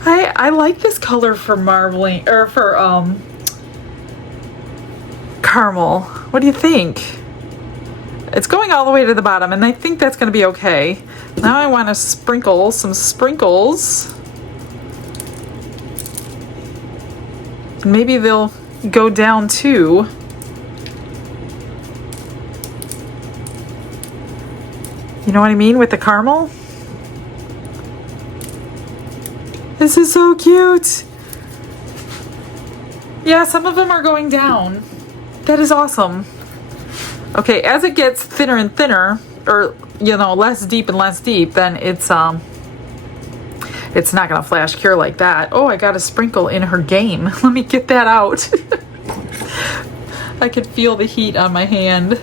I like this color for marbling, or for caramel. What do you think? It's going all the way to the bottom, and I think that's going to be okay. Now I want to sprinkle some sprinkles. Maybe they'll go down too. You know what I mean with the caramel? This is so cute. Yeah, some of them are going down. That is awesome. Okay, as it gets thinner and thinner, or you know, less deep and less deep, then it's not gonna flash cure like that. Oh, I got a sprinkle in her game. Let me get that out. I could feel the heat on my hand.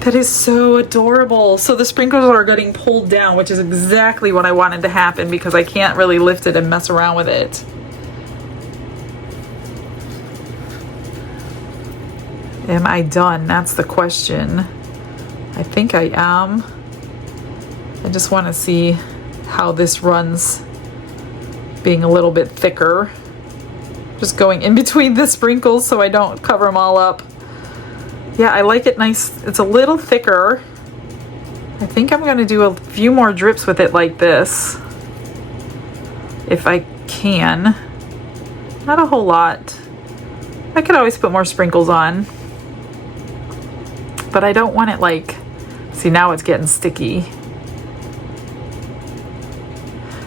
That is so adorable. So the sprinkles are getting pulled down, which is exactly what I wanted to happen because I can't really lift it and mess around with it. Am I done? That's the question. I think I am. I just want to see how this runs, being a little bit thicker. Just going in between the sprinkles so I don't cover them all up. Yeah, I like it nice. It's a little thicker. I think I'm going to do a few more drips with it like this, if I can. Not a whole lot. I could always put more sprinkles on, but I don't want it like, see, now it's getting sticky.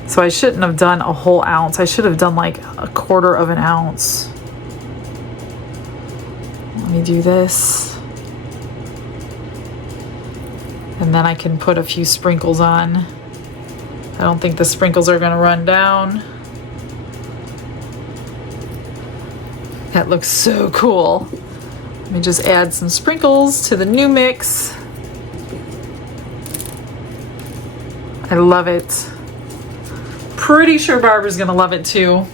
So I shouldn't have done a whole ounce. I should have done like 1/4 of an ounce. me do this. And then I can put a few sprinkles on. I don't think the sprinkles are gonna run down. That looks so cool. Let me just add some sprinkles to the new mix. I love it. Pretty sure Barbara's gonna love it too.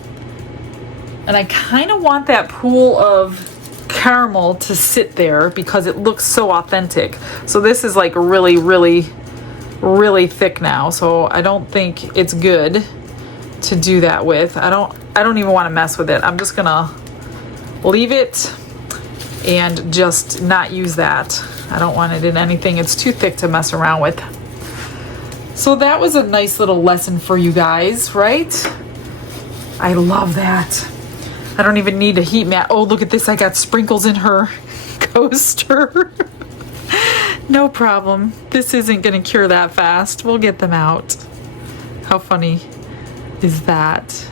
And I kind of want that pool of caramel to sit there because it looks so authentic. So this is like really, really, really thick now. So I don't think it's good to do that with. I don't even want to mess with it. I'm just gonna leave it and just not use that. I don't want it in anything. It's too thick to mess around with. So that was a nice little lesson for you guys, right? I love that. I don't even need a heat mat. Oh, look at this. I got sprinkles in her coaster. No problem. This isn't going to cure that fast. We'll get them out. How funny is that?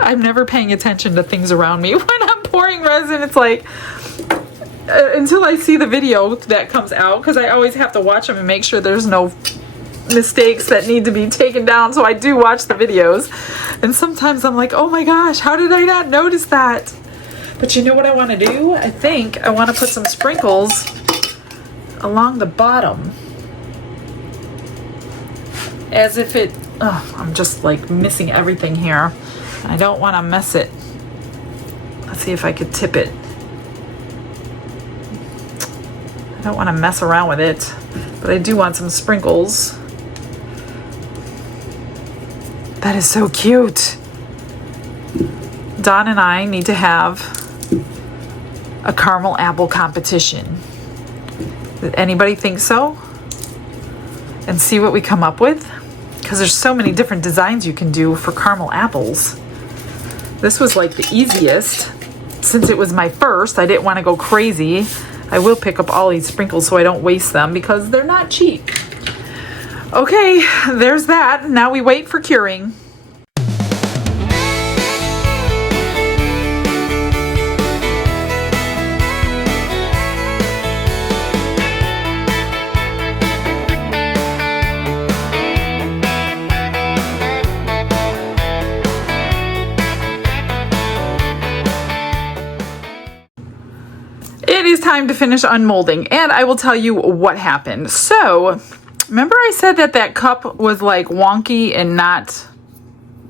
I'm never paying attention to things around me. When I'm pouring resin, it's like, until I see the video that comes out, because I always have to watch them and make sure there's no mistakes that need to be taken down. So I do watch the videos, and sometimes I'm like, oh my gosh, how did I not notice that? But you know what I want to do? I think I want to put some sprinkles along the bottom, as if it, oh, I'm just like missing everything here. I don't want to mess it. Let's see if I could tip it. I don't want to mess around with it, but I do want some sprinkles. That is so cute. Dawn and I need to have a caramel apple competition. Did anybody think so? And see what we come up with? Because there's so many different designs you can do for caramel apples. This was like the easiest. Since it was my first, I didn't want to go crazy. I will pick up all these sprinkles so I don't waste them because they're not cheap. Okay, there's that. Now we wait for curing. It is time to finish unmolding, and I will tell you what happened. So, remember I said that that cup was like wonky and not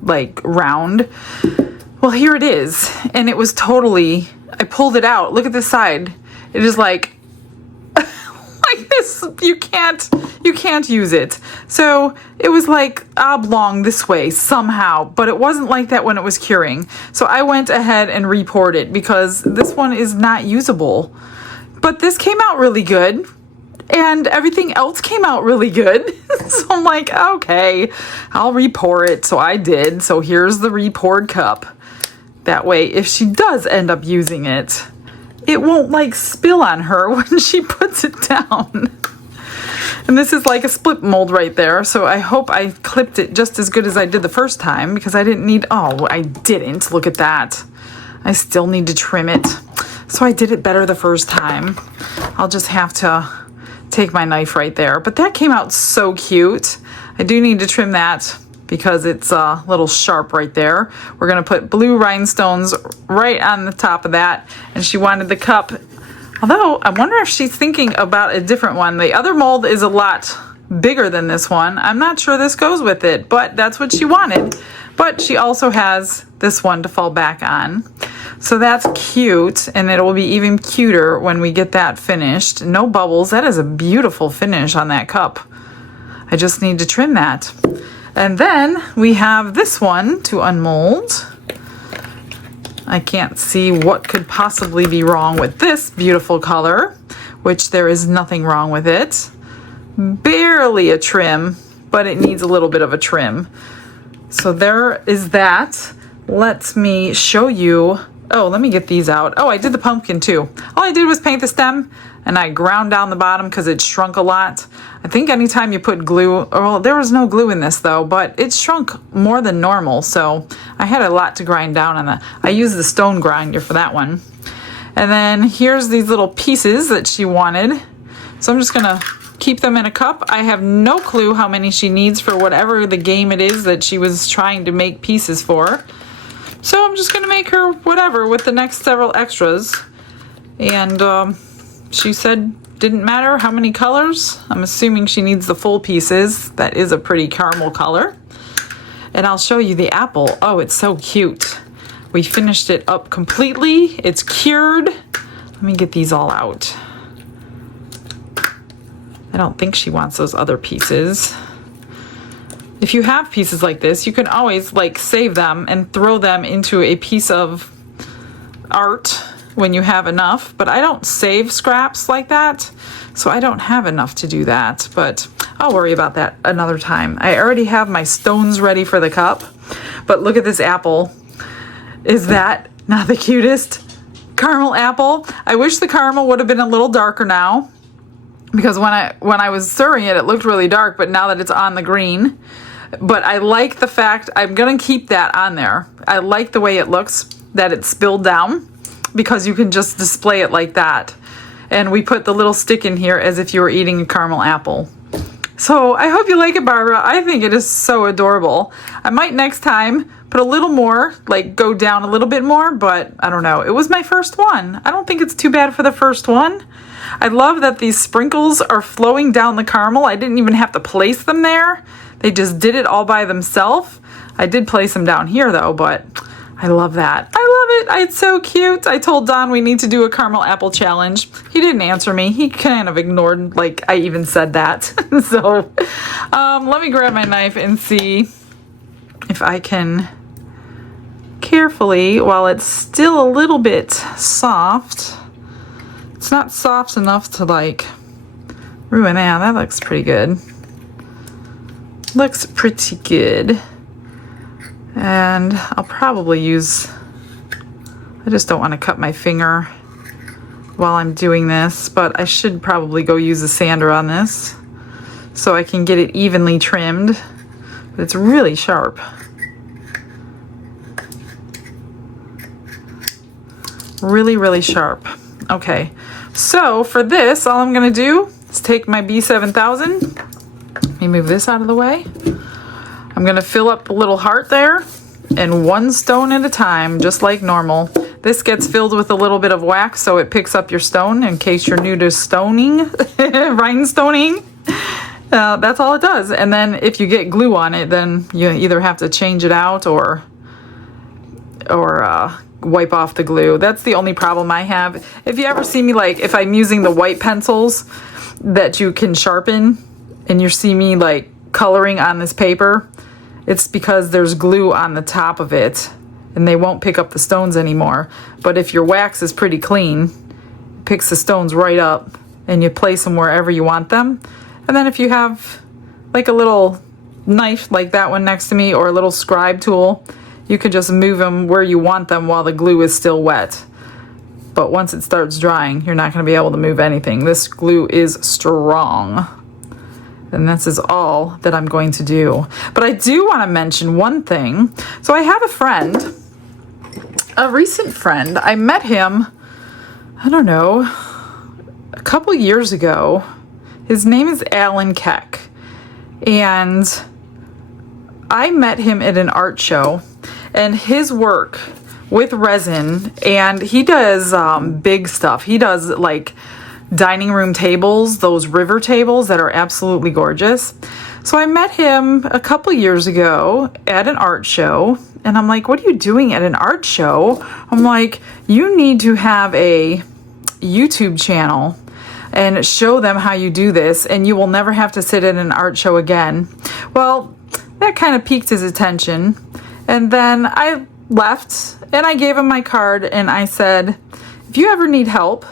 like round? Well, here it is, and it was totally, I pulled it out. Look at this side. It is like this. You can't use it. So it was like oblong this way somehow, but it wasn't like that when it was curing. So I went ahead and re-poured it because this one is not usable. But this came out really good, and everything else came out really good. So I'm like, okay, I'll re-pour it. So I did. So here's the re-poured cup. That way, if she does end up using it, it won't like spill on her when she puts it down. And this is like a split mold right there. So I hope I clipped it just as good as I did the first time, because I didn't need, oh, I didn't. Look at that. I still need to trim it. So I did it better the first time. I'll just have to take my knife right there. But that came out so cute. I do need to trim that because it's a little sharp right there. We're gonna put blue rhinestones right on the top of that. And she wanted the cup. Although, I wonder if she's thinking about a different one. The other mold is a lot bigger than this one. I'm not sure this goes with it, but that's what she wanted. But she also has this one to fall back on. So that's cute, and it will be even cuter when we get that finished. No bubbles. That is a beautiful finish on that cup. I just need to trim that. And then we have this one to unmold. I can't see what could possibly be wrong with this beautiful color, which there is nothing wrong with it. Barely a trim, but it needs a little bit of a trim. So there is that. Let me show you. Oh, let me get these out. Oh, I did the pumpkin too. All I did was paint the stem, and I ground down the bottom because it shrunk a lot. I think anytime you put glue, well, there was no glue in this though, but it shrunk more than normal. So I had a lot to grind down on that. I used the stone grinder for that one. And then here's these little pieces that she wanted. So I'm just gonna keep them in a cup. I have no clue how many she needs for whatever the game it is that she was trying to make pieces for. So I'm just gonna make her whatever with the next several extras. And she said didn't matter how many colors. I'm assuming she needs the full pieces. That is a pretty caramel color. And I'll show you the apple. Oh, it's so cute. We finished it up completely. It's cured. Let me get these all out. I don't think she wants those other pieces. If you have pieces like this, you can always like save them and throw them into a piece of art when you have enough. But I don't save scraps like that, so I don't have enough to do that. But I'll worry about that another time. I already have my stones ready for the cup. But look at this apple. Is that not the cutest caramel apple? I wish the caramel would have been a little darker now, because when I was stirring it, it looked really dark, but now that it's on the green. But I like the fact, I'm gonna keep that on there. I like the way it looks, that it's spilled down, because you can just display it like that. And we put the little stick in here as if you were eating a caramel apple. So I hope you like it, Barbara. I think it is so adorable. I might next time put a little more, like go down a little bit more, but I don't know. It was my first one. I don't think it's too bad for the first one. I love that these sprinkles are flowing down the caramel. I didn't even have to place them there. They just did it all by themselves. I did place them down here though, but I love that. I love it. It's so cute. I told Don we need to do a caramel apple challenge. He didn't answer me. He kind of ignored like I even said that. So let me grab my knife and see if I can carefully, while it's still a little bit soft. It's not soft enough to like ruin that. That looks pretty good. Looks pretty good. And I'll probably use, I just don't want to cut my finger while I'm doing this, but I should probably go use a sander on this so I can get it evenly trimmed. But it's really sharp. Really, really sharp. Okay, so for this, all I'm gonna do is take my B7000. Let me move this out of the way. I'm gonna fill up a little heart there, and one stone at a time, just like normal. This gets filled with a little bit of wax so it picks up your stone in case you're new to stoning, rhinestoning. That's all it does. And then if you get glue on it, then you either have to change it out or wipe off the glue. That's the only problem I have. If you ever see me, like if I'm using the white pencils that you can sharpen and you see me like coloring on this paper, it's because there's glue on the top of it and they won't pick up the stones anymore. But if your wax is pretty clean, it picks the stones right up and you place them wherever you want them. And then if you have like a little knife like that one next to me or a little scribe tool, you can just move them where you want them while the glue is still wet. But once it starts drying, you're not going to be able to move anything. This glue is strong. And this is all that I'm going to do. But I do want to mention one thing. So I have a friend, a recent friend. I met him, I don't know, a couple years ago. His name is Alan Keck. And I met him at an art show. And his work with resin, and he does big stuff. He does like dining room tables, those river tables that are absolutely gorgeous. So I met him a couple years ago at an art show, and I'm like, what are you doing at an art show? I'm like, you need to have a YouTube channel and show them how you do this, and you will never have to sit at an art show again. Well, that kind of piqued his attention. And then I left and I gave him my card and I said, if you ever need help,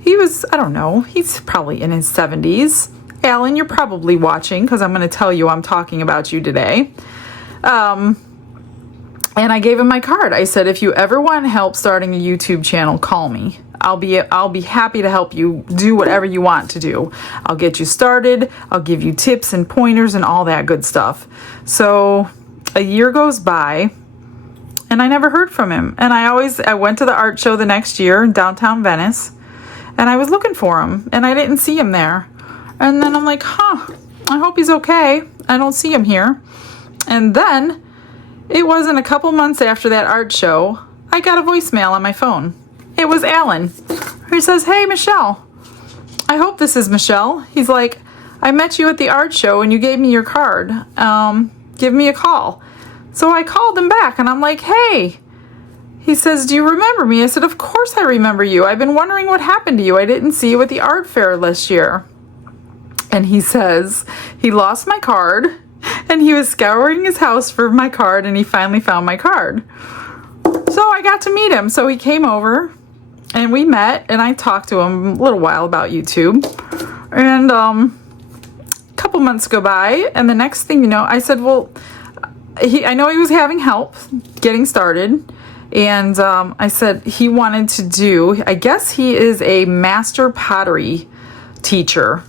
he was, I don't know, he's probably in his 70s. Alan, you're probably watching because I'm going to tell you I'm talking about you today. And I gave him my card. I said, if you ever want help starting a YouTube channel, call me. I'll be happy to help you do whatever you want to do. I'll get you started. I'll give you tips and pointers and all that good stuff. So a year goes by and I never heard from him. And I went to the art show the next year in downtown Venice, and I was looking for him, and I didn't see him there. And then I'm like, huh, I hope he's okay. I don't see him here. And then it wasn't a couple months after that art show, I got a voicemail on my phone. It was Alan. He says, hey, Michelle. I hope this is Michelle. He's like, I met you at the art show and you gave me your card. Give me a call. So I called him back and I'm like, hey. He says, do you remember me? I said, of course I remember you. I've been wondering what happened to you. I didn't see you at the art fair last year. And he says he lost my card and he was scouring his house for my card and he finally found my card. So I got to meet him. So he came over and we met and I talked to him a little while about YouTube. And a couple months go by and the next thing you know, I said, well, I know he was having help getting started. And I said he wanted to do, I guess he is a master pottery teacher.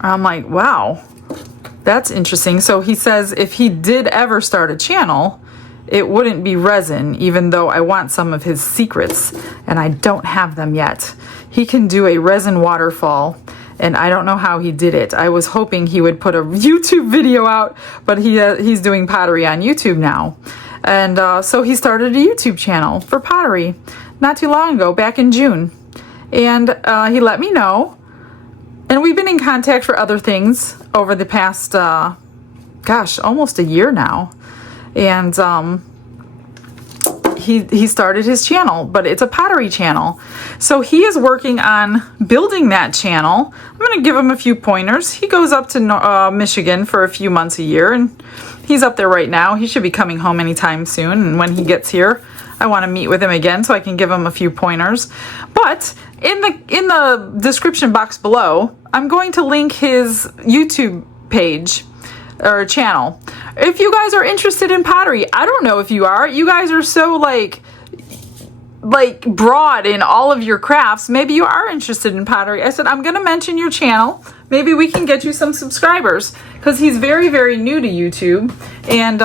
I'm like, wow, that's interesting. So he says if he did ever start a channel, it wouldn't be resin, even though I want some of his secrets and I don't have them yet. He can do a resin waterfall and I don't know how he did it. I was hoping he would put a YouTube video out, but he's doing pottery on YouTube now. And so he started a YouTube channel for pottery not too long ago, back in June. And he let me know. And we've been in contact for other things over the past, almost a year now. And he started his channel, but it's a pottery channel. So he is working on building that channel. I'm going to give him a few pointers. He goes up to Michigan for a few months a year, and he's up there right now. He should be coming home anytime soon. And when he gets here, I want to meet with him again so I can give him a few pointers. But in the description box below, I'm going to link his YouTube page or channel. If you guys are interested in pottery, I don't know if you are. You guys are so like broad in all of your crafts. Maybe you are interested in pottery. I said, I'm going to mention your channel. Maybe we can get you some subscribers because he's very, very new to YouTube. And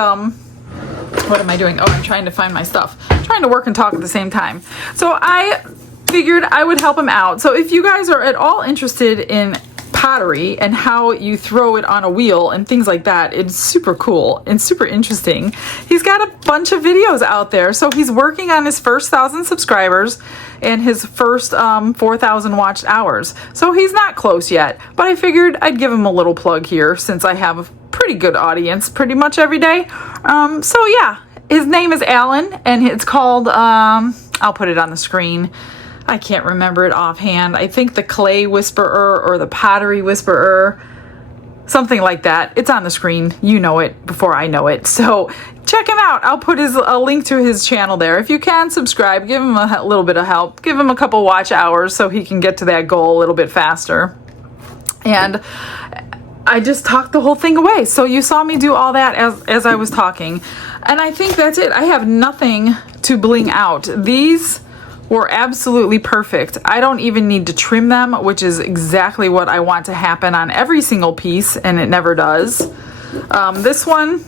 what am I doing? Oh, I'm trying to find my stuff. I'm trying to work and talk at the same time. So I figured I would help him out. So if you guys are at all interested in pottery and how you throw it on a wheel and things like that, it's super cool and super interesting. He's got a bunch of videos out there. So he's working on his first 1,000 subscribers and his first 4,000 watched hours. So he's not close yet, but I figured I'd give him a little plug here since I have a pretty good audience pretty much every day. So yeah, his name is Alan and it's called, I'll put it on the screen. I can't remember it offhand. I think the Clay Whisperer or the Pottery Whisperer, something like that. It's on the screen. You know it before I know it. So check him out. I'll put a link to his channel there. If you can subscribe, give him a little bit of help. Give him a couple watch hours so he can get to that goal a little bit faster. And I just talked the whole thing away. So you saw me do all that as I was talking. And I think that's it. I have nothing to bling out. These were absolutely perfect. I don't even need to trim them, which is exactly what I want to happen on every single piece, and it never does. This one,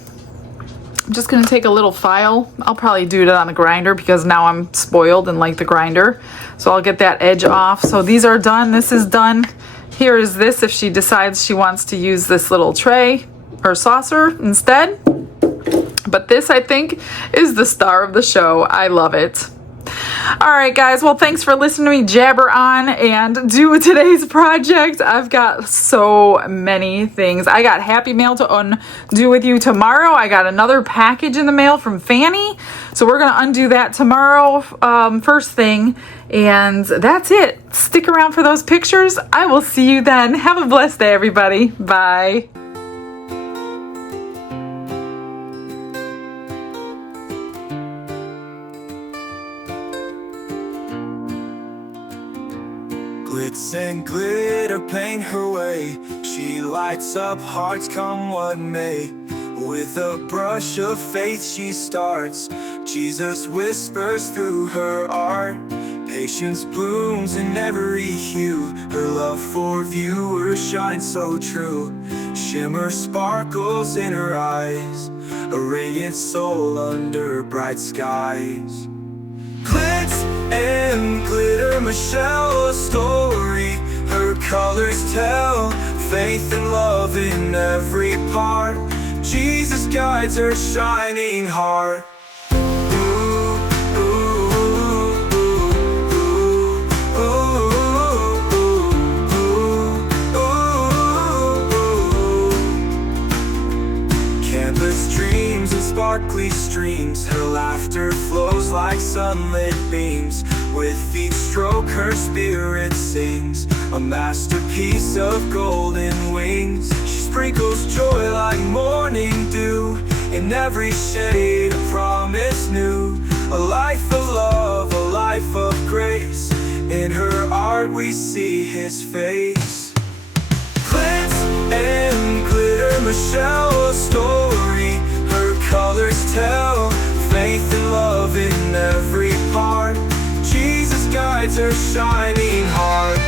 I'm just gonna take a little file. I'll probably do it on the grinder because now I'm spoiled and like the grinder. So I'll get that edge off. So these are done, this is done. Here is this if she decides she wants to use this little tray or saucer instead. But this, I think, is the star of the show. I love it. All right, guys. Well, thanks for listening to me jabber on and do today's project. I've got so many things. I got Happy Mail to undo with you tomorrow. I got another package in the mail from Fanny. So we're going to undo that tomorrow, first thing. And that's it. Stick around for those pictures. I will see you then. Have a blessed day, everybody. Bye. Glitz and glitter paint her way. She lights up hearts come what may. With a brush of faith she starts. Jesus whispers through her art. Patience blooms in every hue. Her love for viewers shines so true. Shimmer sparkles in her eyes. A radiant its soul under bright skies. Glitz and glitter, Michelle, a story her colors tell. Faith and love in every part. Jesus guides her shining heart. Canvas dreams and sparkly streams, her laughter flows like sunlit beams. With each stroke her spirit sings, a masterpiece of golden wings. She sprinkles joy like morning dew, in every shade a promise new. A life of love, a life of grace, in her art we see his face. Glitz and glitter, Michelle, a story her colors tell. Faith and love in every part. Jesus guides her shining heart.